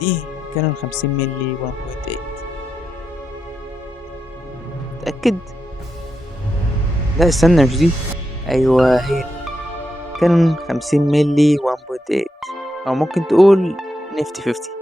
دي كانون 50 مللي 1.8. متأكد؟ لا استنى، مش دي. ايوه هي كانون 50 مللي 1.8، او ممكن تقول نفتي 50.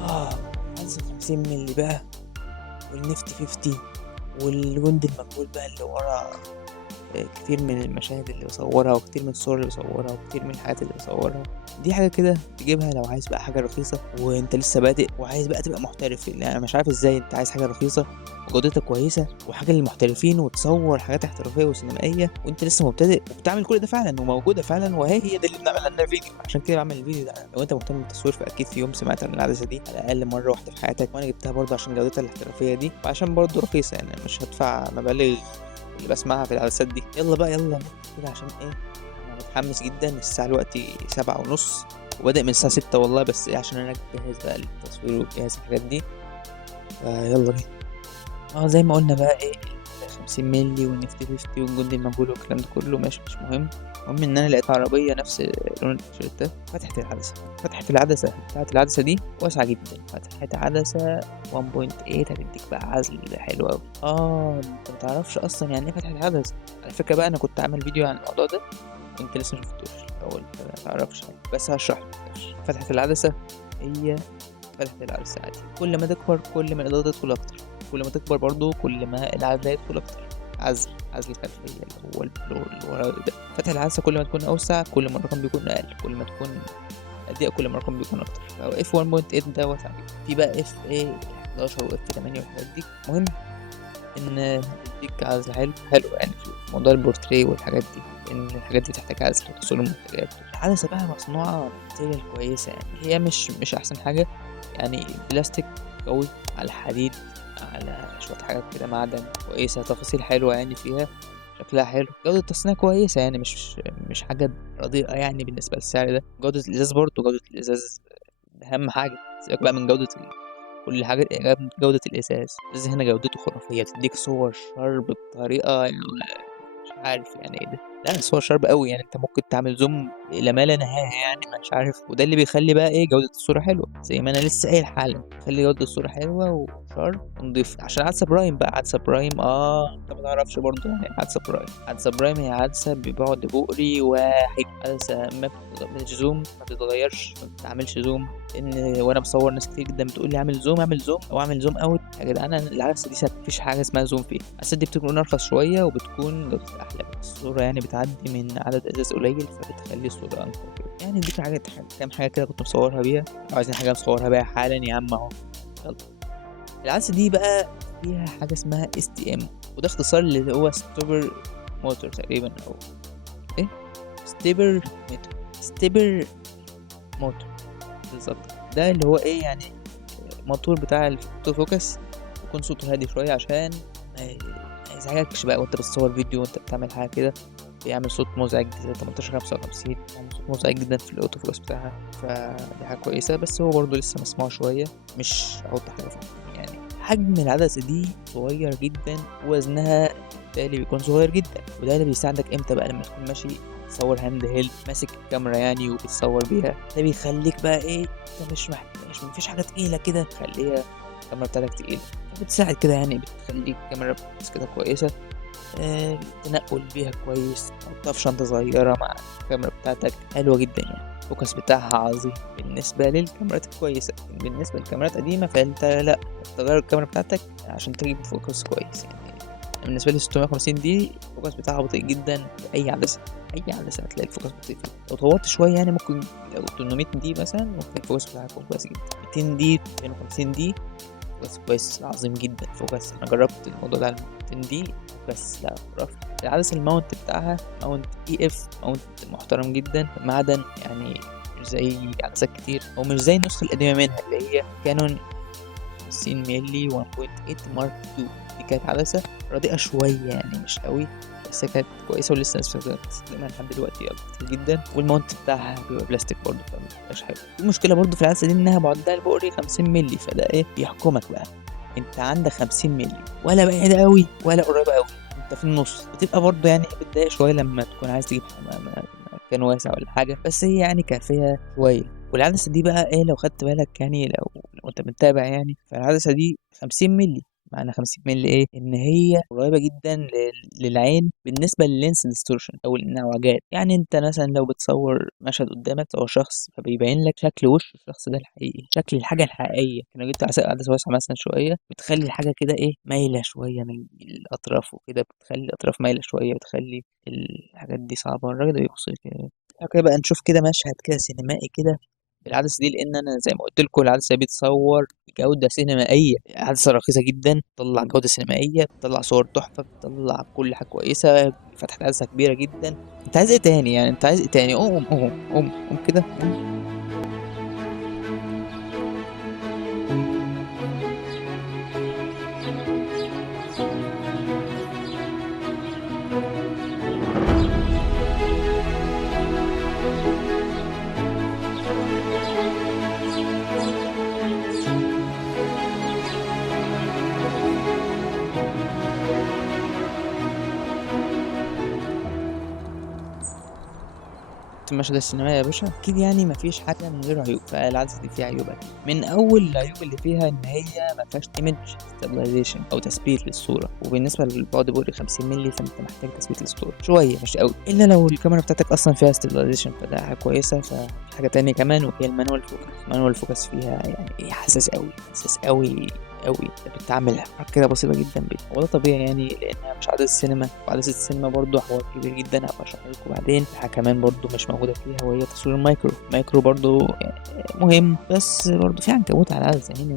اه 50 مللي بقى، والنفتي 50، والجند المجهول بقى اللي ورا. كتير من المشاهد اللي بصورها، وكتير من الصور اللي بصورها، وكتير من الحاجات اللي بصورها. دي حاجة كده تجيبها لو عايز بقى حاجة رخيصة وانت لسه بادئ، وعايز بقى تبقى محترف. يعني انا مش عارف ازاي انت عايز حاجة رخيصة وجودتها كويسة وحاجة للمحترفين، وتصور حاجات احترافية وسينمائية وانت لسه مبتدئ، وبتعمل كل ده فعلا وموجودة فعلا، وهي دي اللي بنعمل عنها فيديو. عشان كده بعمل الفيديو ده. لو انت مهتم بالتصوير فاكيد في يوم سمعت عن العدسة دي على الاقل مرة واحدة في حياتك، وانا جبتها برضه عشان جودتها الاحترافية دي، وعشان برضه رخيصة. يعني مش هدفع مبالغ اللي بسمعها في العدسات دي. يلا بقى يلا كده، عشان ايه انا متحمس جدا. الساعة دلوقتي 7:30، وبدأ من الساعة 6 والله، بس ايه عشان انا جاهز بقى للتصوير وجاهز الحاجات دي. فيلا بينا. زي ما قلنا بقى ايه، 50 مللي والنفتي 50 والجندي المجهول والكلام ده كله ماشي، مش مهم. المهم ان انا لقيت عربية نفس لون التيشيرت ده. فتحت العدسة بتاعت العدسة دي واسعة جدا. فتحت عدسة 1.8 هتديك بقى عزل حلو قوي. انت متعرفش اصلا يعني ايه فتحت عدسة. على فكرة بقى انا كنت عامل فيديو عن الموضوع ده وانت لسه مشفتوش، او انت متعرفش يعني. بس هشرح لك. فتحت العدسة هي فتحت العدسة عادي. كل ما تكبر كل ما الإضاءة تدخل أكتر، كل ما تكبر برضو كل ما العزل يدخل أكتر. عزل الخلفية اللي هو البلور اللي ورا ده. فتح العدسة كل ما تكون أوسع كل ما الرقم بيكون أقل، كل ما تكون أضيق كل ما الرقم بيكون أكتر. فهو اف 1.8 ده واسع جدا. في بقى اف ايه 11 واف 8 والحاجات دي. المهم إن يديك عزل حلو يعني في موضوع البورتريه والحاجات دي، إن الحاجات دي تحتاج عزل وتصوير المنتجات. العدسة بقى مصنوعة ماتيريال كويسة، يعني هي مش أحسن حاجة. يعني بلاستيك قوي على حديد على شوية حاجات كده معدن كويسة، تفاصيل حلوة يعني فيها، شكلها حلو، جودة التصنيع كويسة يعني مش حاجة رديئة يعني بالنسبة للسعر ده. جودة الإزاز برضه، جودة الإزاز أهم حاجة. سيبك بقى من جودة كل حاجة. جودة الإزاز هنا جودته خرافية، تديك صور شارب بطريقة يعني مش عارف يعني ايه ده. لا صور شارب قوي يعني، انت ممكن تعمل زوم الى ما لا نهايه يعني مش عارف. وده اللي بيخلي بقى ايه جوده الصوره حلوه، زي ما انا لسه قايل حالا، خلي جوده الصوره حلوه وشارب ونضيف. عشان عدسه برايم بقى، عدسه برايم انت ما تعرفش برضه يعني عدسه برايم هي عدسه ببعد بؤري واحد. عدسه ما بتعملش زوم، ما بتتغيرش، ما بتعملش زوم. ان وانا بصور ناس كتير جدا بتقول لي اعمل زوم او اعمل زوم اوت. يا جدعان انا العدسه دي ثابته، مفيش حاجه اسمها زوم فيها. العدسه دي بتكون ارخص شويه وبتكون جودتها احلى. الصوره يعني بتعدي من عدد ازاز قليل فبتخلي الصوره انقى كده. يعني دي كام حاجه كده كنت مصورها بيها. لو عايزين حاجه مصورها بيها حالا يا عم اهو. يلا. العدسه دي بقى فيها حاجه اسمها اس تي ام، وده اختصار اللي هو ستوبر موتور تقريبا، او ايه ستيبر موتور بالظبط. ده اللي هو ايه يعني موتور بتاع الاوتو فوكس، يكون صوته هادي شويه عشان ما يزعجكش بقى وانت بتصور فيديو وانت بتعمل حاجه كده. بيعمل صوت مزعج زي 1855، بيعمل صوت مزعج جدا في الاوتو فوكس بتاعها. فدي حاجه كويسه، بس هو برضه لسه مسموع شويه، مش اوضح حاجه فيه يعني. حجم العدسه دي صغير جدا، ووزنها بالتالي بيكون صغير جدا. وده اللي بيساعدك امتى بقى لما تكون ماشي تصور هاند هيلد ماسك الكاميرا يعني وبتصور بيها. ده بيخليك بقى ايه، انت مش مفيش حاجه تقيله كده تخليها الكاميرا بتاعتك تقيله. بتساعد كده يعني، بتخليك الكاميرا بس كده كويسه. تنقل بيها كويس، تحطها في شنطة صغيرة مع الكاميرا بتاعتك حلوة جدا يعني. الفوكس بتاعها عظيم بالنسبة للكاميرات الكويسة. بالنسبة للكاميرات قديمة فانت لا تغير الكاميرا بتاعتك عشان تجيب فوكس كويس يعني. بالنسبة لي 650 دي الفوكس بتاعها بطيء جدا في أي عدسة. هتلاقي الفوكس بطيء فيه. لو طورت شوية يعني ممكن لو 800 دي مثلا ممكن الفوكس بتاعها يكون كويس جدا. 200 دي 250 دي فوكس كويس عظيم جدا. فوكس انا جربت الموضوع ده على الماونتين دي، بس لا خرافي. العدسة الماونت بتاعها ماونت اي اف، ماونت محترم جدا، معدن يعني، مش زي عدسات كتير، او مش زي النسخة القديمة منها اللي هي كانون 50 مللي 1.8 مارك 2. دي كانت عدسة رديئة شوية يعني، مش قوي، بس هي كانت كويسة ولسه بستخدمها لحد دلوقتي كتير جدا. والماونت بتاعها بيبقى بلاستيك برضه، فمبيبقاش حلو. المشكلة برضه في العدسة دي انها بعدها البؤري 50 مللي، فده ايه بيحكمك بقى. انت عندك 50 مللي، ولا بعيد قوي ولا قريبة قوي، انت في النص. بتبقى برضه يعني بتضايق شوية لما تكون عايز تجيب مكان واسع ولا حاجة، بس هي يعني كافية شوية. والعدسة دي بقى ايه، لو خدت بالك يعني، لو انت متابع يعني، فالعدسة دي 50 مللي. معنى 50 مللي ايه؟ ان هي قريبة جدا للعين بالنسبة لللينس ديستورشن او الانعوجات. يعني انت مثلا لو بتصور مشهد قدامك او شخص، فبيبين لك شكل وش الشخص ده الحقيقي، شكل الحاجة الحقيقية. لو جبت عدسة واسعة مثلا شوية، بتخلي الحاجة كده ايه، مايلة شوية من الأطراف وكده، بتخلي الأطراف مايلة شوية، بتخلي الحاجات دي صعبة. الراجل ده بيبص كده. اوكي بقى نشوف كده مشهد كده سينمائي كده بالعدسة دي، لأن أنا زي ما قلت لكم العدسة بتصور بجودة سينمائية. عدسة رخيصة جدا بتطلع جودة سينمائية، بتطلع صور تحفة، بتطلع كل حاجة كويسة. فتحة عدسة كبيرة جدا. أنت عايز إيه تاني يعني؟ أنت عايز إيه تاني؟ قوم كده قوم. في المشهد السينمائي يا باشا، اكيد يعني مفيش حاجه من غير عيوب، فالعدسه دي فيها عيوب اكيد. من اول العيوب اللي فيها ان هي ما فيهاش ايمج ستابلايزيشن او تثبيت للصوره. وبالنسبه للبعد بوري 50 مللي، فانت محتاج تثبيت للصوره شويه، مش قوي، الا لو الكاميرا بتاعتك اصلا فيها ستابلايزيشن، فده حاجه كويسه. ففي حاجه تانية كمان، وهي المانوال فوكس. المانوال فوكس فيها يعني ايه، حساس قوي، حساس قوي قوي. بتعمل حركه كده بسيطه جدا بيه، وده طبيعي يعني لانها مش عدسه سينما. وعدسه السينما برضو حوار كبير جدا، هبقى اشرحه لكم بعدين. في حاجه كمان برضو مش موجوده فيها، وهي تصوير المايكرو. مايكرو برضو مهم، بس برضو في عنكبوت على العدسه هنا،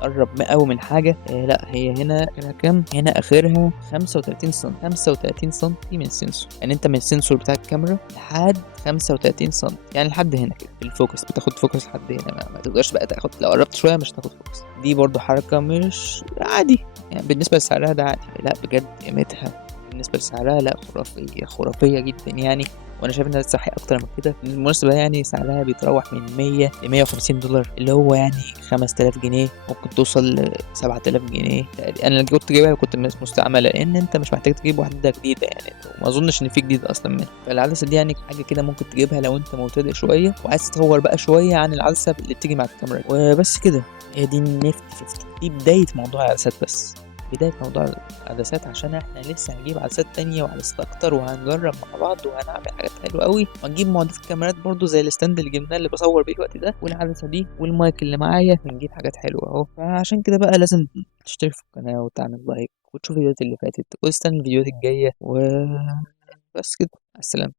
قرب قوي من حاجه. لا هي هنا اخرها كام؟ هنا اخرها 35 سم، 35 سم من السنسور. يعني انت من السنسور بتاع الكاميرا لحد 35 سم، يعني لحد هنا كده في الفوكس، بتاخد فوكس لحد هنا. ما تقدرش بقى تاخد، لو قربت شويه مش هتاخد فوكس. دي برضو حركه مش عادي يعني، بالنسبه لسعرها ده عادي. لا بجد قيمتها بالنسبه لسعرها لا، خرافيه خرافيه جدا يعني. وانا شايف انها تستحق اكتر من كده. بالمناسبه يعني سعرها بيتراوح من 100 ل 150 دولار، اللي هو يعني 5000 جنيه، ممكن توصل ل 7000 جنيه. انا اللي كنت جايبها كنت مستعمله، لان انت مش محتاج تجيب واحده جديده يعني، وما اظنش ان في جديد اصلا منها. فالعدسه دي يعني حاجه كده ممكن تجيبها لو انت مبتدئ شويه وعايز تطور بقى شويه عن العدسه اللي بتيجي مع الكاميرا. وبس كده، هي دي النيفت 50. دي بدايه موضوع العدسات، بس بداية موضوع العدسات، عشان احنا لسه هنجيب عدسات تانية وعدسات اكتر، وهنجرب مع بعض وهنعمل حاجات حلوة قوي، وهنجيب معدات كاميرات برضو زي الستاند اللي جبناه اللي بصور بيه الوقت ده، والعدسة دي والمايك اللي معايا. هنجيب حاجات حلوة اهو. فعشان كده بقى لازم تشترك في القناة وتعمل لايك وتشوف الفيديوهات اللي فاتت، واستنى الفيديوهات الجاية. وبس كده، مع السلامة.